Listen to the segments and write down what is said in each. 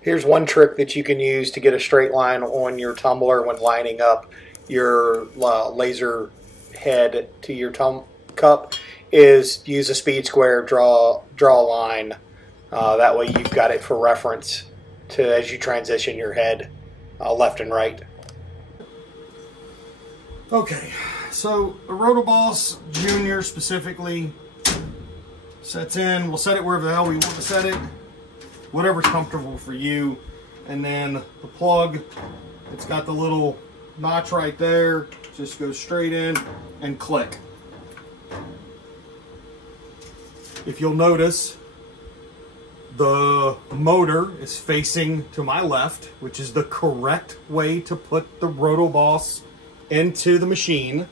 Here's one trick that you can use to get a straight line on your tumbler when lining up your laser head to your cup is use a speed square, draw a line. That way you've got it for reference to as you transition your head left and right. Okay, so a RotoBoss Jr. specifically sets in. We'll set it wherever the hell we want to set it, whatever's comfortable for you. And then the plug, it's got the little notch right there, just goes straight in and click. If you'll notice, the motor is facing to my left, which is the correct way to put the RotoBoss into the machine,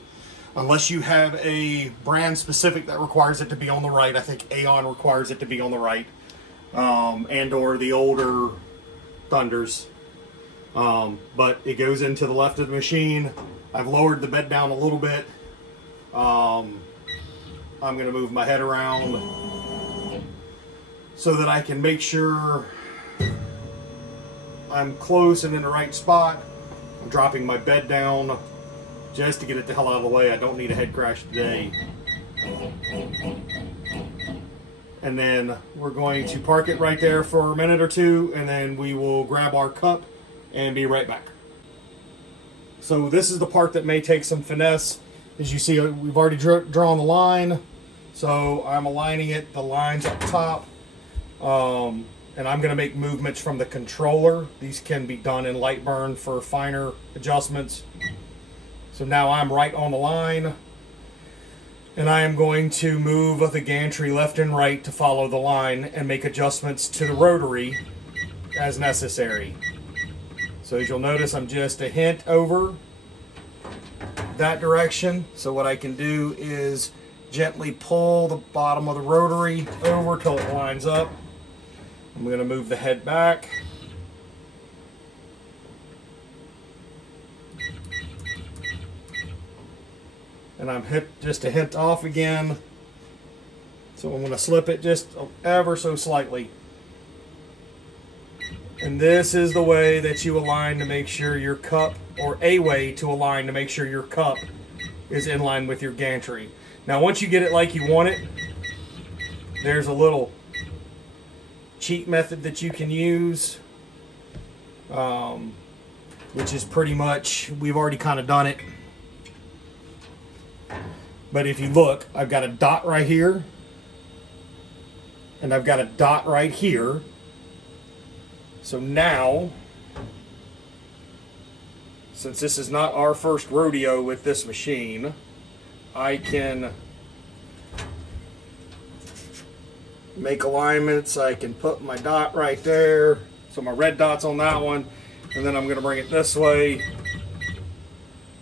unless you have a brand specific that requires it to be on the right. I think Aeon requires it to be on the right, and or the older Thunders. But it goes into the left of the machine. I've lowered the bed down a little bit. I'm going to move my head around so that I can make sure I'm close and in the right spot. I'm dropping my bed down just to get it the hell out of the way. I don't need a head crash today. And then we're going to park it right there for a minute or two, and then we will grab our cup and be right back. So this is the part that may take some finesse. As you see, we've already drawn the line. So I'm aligning it, the line's up top. And I'm going to make movements from the controller. These can be done in Lightburn for finer adjustments. So now I'm right on the line, and I am going to move the gantry left and right to follow the line and make adjustments to the rotary as necessary. So as you'll notice, I'm just a hint over that direction. So what I can do is gently pull the bottom of the rotary over till it lines up. I'm going to move the head back. And I'm just a hint off again. So I'm going to slip it just ever so slightly. And this is the way that you align to make sure your cup, or a way to align to make sure your cup is in line with your gantry. Now once you get it like you want it, there's a little cheat method that you can use, which is pretty much, we've already kind of done it. But if you look, I've got a dot right here, and I've got a dot right here. So now, since this is not our first rodeo with this machine, I can make alignments. I can put my dot right there. So my red dot's on that one, and then I'm going to bring it this way,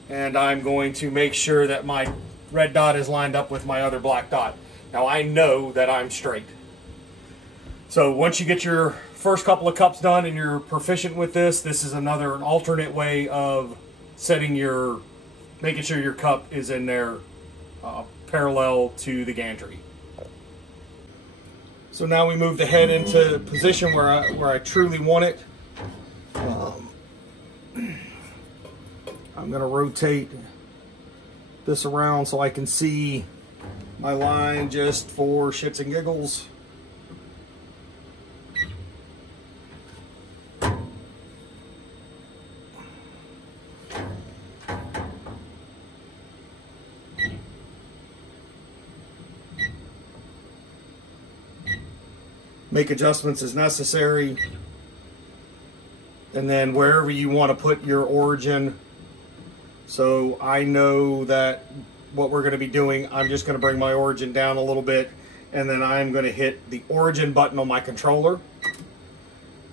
and I'm going to make sure that my red dot is lined up with my other black dot. Now I know that I'm straight. So once you get your first couple of cups done and you're proficient with this, this is an alternate way of making sure your cup is in there parallel to the gantry. So now we move the head into position where I truly want it. I'm going to rotate this around so I can see my line just for shits and giggles. Make adjustments as necessary, and then wherever you want to put your origin. So I know that what we're going to be doing, I'm just going to bring my origin down a little bit, and then I'm going to hit the origin button on my controller,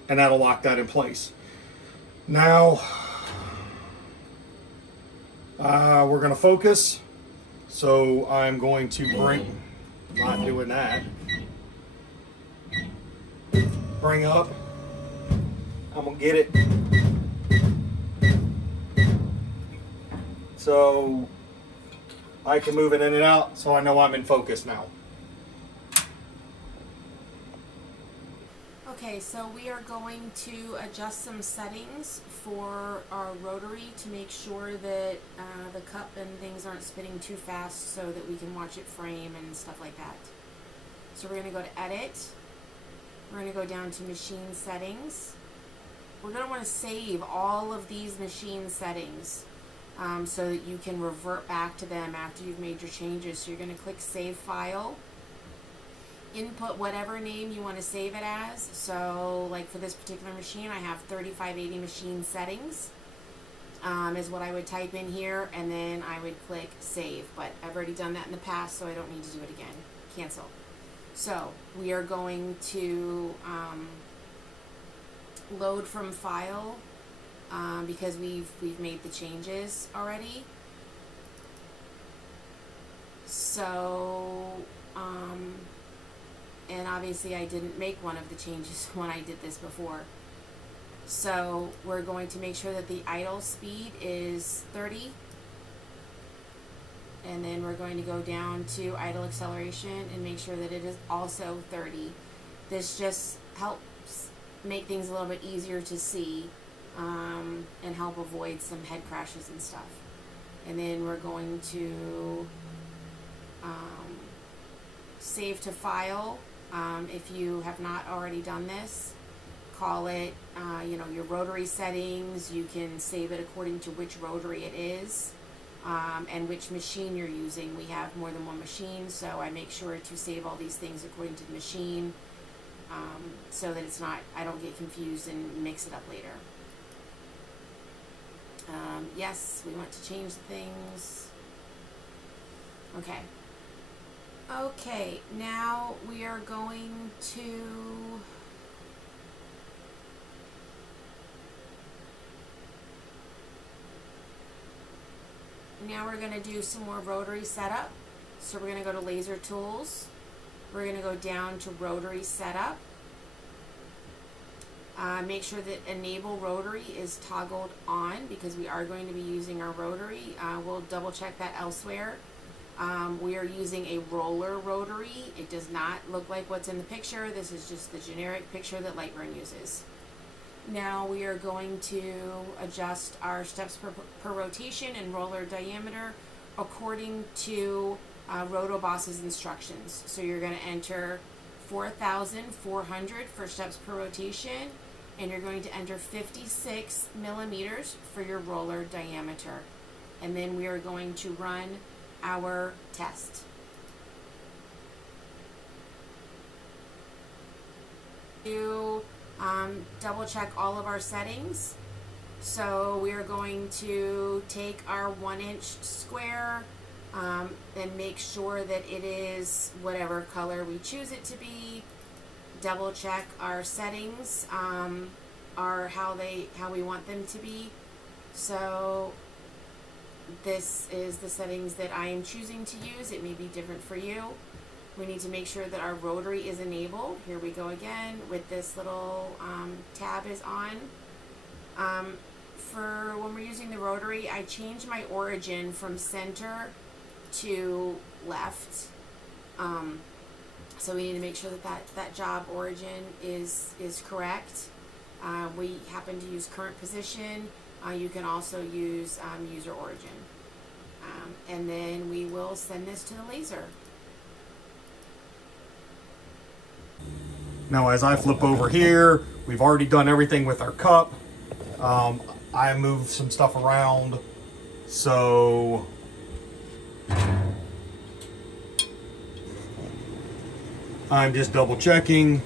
and that'll lock that in place. Now we're going to focus, so I'm going to not doing that, bring up, I'm going to get it so I can move it in and out, so I know I'm in focus now. Okay, so we are going to adjust some settings for our rotary to make sure that the cup and things aren't spinning too fast so that we can watch it frame and stuff like that. So we're going to go to Edit. We're going to go down to Machine Settings. We're going to want to save all of these machine settings so that you can revert back to them after you've made your changes. So you're going to click Save File. Input whatever name you want to save it as. So like for this particular machine, I have 3580 machine settings is what I would type in here, and then I would click Save. But I've already done that in the past, so I don't need to do it again. Cancel. So we are going to load from file because we've made the changes already. So and obviously I didn't make one of the changes when I did this before. So we're going to make sure that the idle speed is 30. And then we're going to go down to idle acceleration and make sure that it is also 30. This just helps make things a little bit easier to see and help avoid some head crashes and stuff. And then we're going to save to file. If you have not already done this, call it you know, your rotary settings. You can save it according to which rotary it is and which machine you're using. We have more than one machine, so I make sure to save all these things according to the machine so that it's not, I don't get confused and mix it up later. Yes, we want to change the things. Okay. Okay, now we are going to do some more rotary setup. So we're going to go to Laser Tools. We're going to go down to Rotary Setup. Make sure that Enable Rotary is toggled on because we are going to be using our rotary. We'll double check that elsewhere. We are using a roller rotary. It does not look like what's in the picture. This is just the generic picture that Lightroom uses. Now we are going to adjust our steps per rotation and roller diameter according to RotoBoss's instructions. So you're going to enter 4,400 for steps per rotation, and you're going to enter 56 millimeters for your roller diameter. And then we are going to run our test. To double check all of our settings. So we are going to take our 1-inch square and make sure that it is whatever color we choose it to be. Double check our settings are how we want them to be. So this is the settings that I am choosing to use. It may be different for you. We need to make sure that our rotary is enabled. Here we go again with this little tab is on. For when we're using the rotary, I change my origin from center to left. So we need to make sure that job origin is correct. We happen to use current position. You can also use user origin. And then we will send this to the laser. Now as I flip over here, we've already done everything with our cup. I moved some stuff around, so I'm just double checking,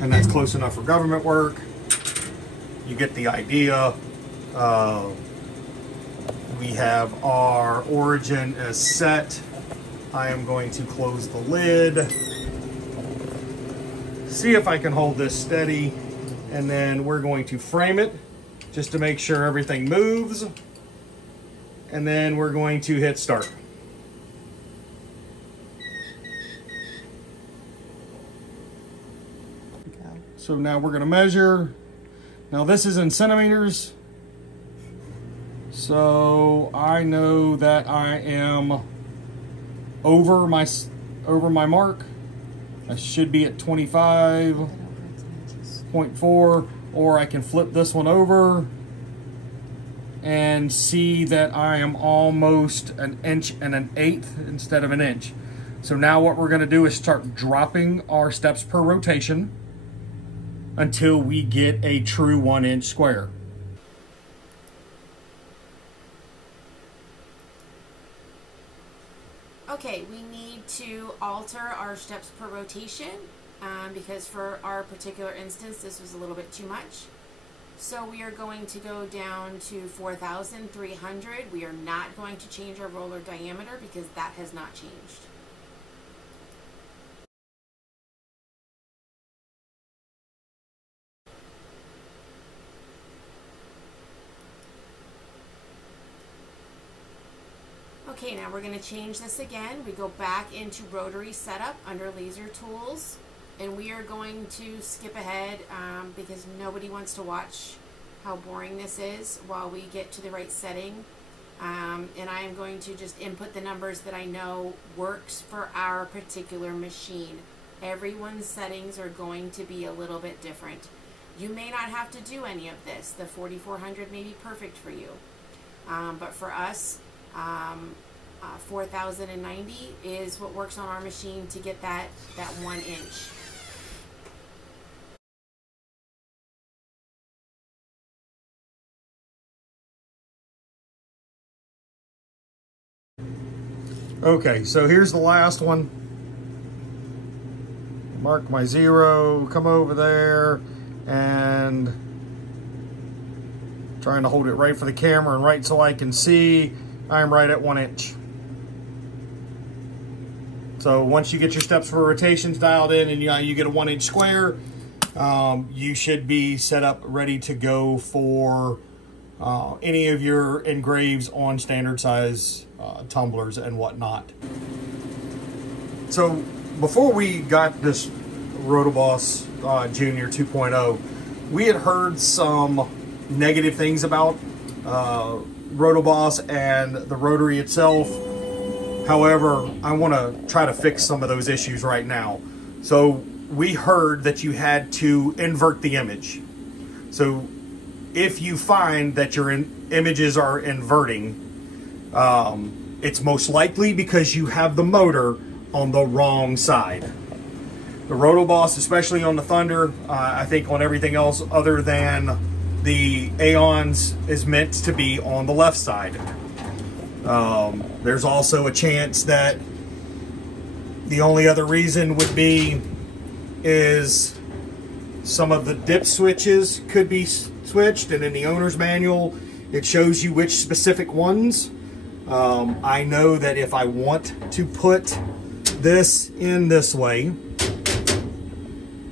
and that's close enough for government work. You get the idea. We have our origin as set. I am going to close the lid, see if I can hold this steady, and then we're going to frame it just to make sure everything moves, and then we're going to hit start. So now we're going to measure. Now this is in centimeters, so I know that I am over my mark. I should be at 25.4, or I can flip this one over and see that I am almost an inch and an eighth instead of an inch. So now what we're gonna do is start dropping our steps per rotation until we get a true 1 inch square. Okay, we need to alter our steps per rotation because for our particular instance, this was a little bit too much. So we are going to go down to 4,300. We are not going to change our roller diameter because that has not changed. Okay, now we're going to change this again. We go back into rotary setup under laser tools, and we are going to skip ahead because nobody wants to watch how boring this is while we get to the right setting. And I am going to just input the numbers that I know works for our particular machine. Everyone's settings are going to be a little bit different. You may not have to do any of this. The 4400 may be perfect for you. But for us, 4,090 is what works on our machine to get that 1 inch. Okay, so here's the last one. Mark my 0, come over there, and trying to hold it right for the camera and right so I can see. I'm right at 1 inch. So once you get your steps for rotations dialed in and you get a 1 inch square, you should be set up ready to go for any of your engraves on standard size tumblers and whatnot. So before we got this RotoBoss Jr 2.0, we had heard some negative things about RotoBoss and the rotary itself. However, I want to try to fix some of those issues right now. So we heard that you had to invert the image. So if you find that your images are inverting, it's most likely because you have the motor on the wrong side. The RotoBoss, especially on the Thunder, I think on everything else other than the Aeons, is meant to be on the left side. There's also a chance that the only other reason would be is some of the dip switches could be switched, and in the owner's manual it shows you which specific ones. I know that if I want to put this in this way,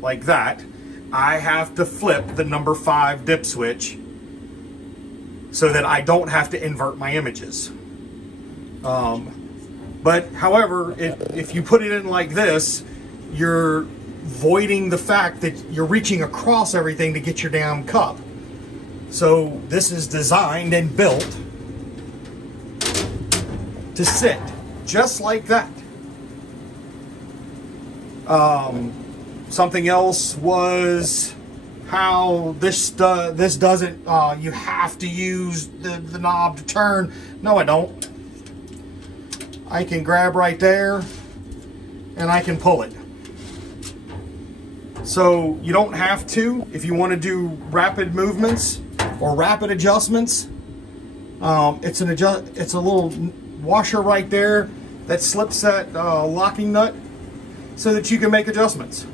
like that, I have to flip the number 5 dip switch so that I don't have to invert my images. But however, if you put it in like this, you're voiding the fact that you're reaching across everything to get your damn cup. So this is designed and built to sit just like that. Something else was how this doesn't, you have to use the knob to turn. No, I don't. I can grab right there and I can pull it. So you don't have to, if you want to do rapid movements or rapid adjustments. It's a little washer right there that slips that locking nut so that you can make adjustments.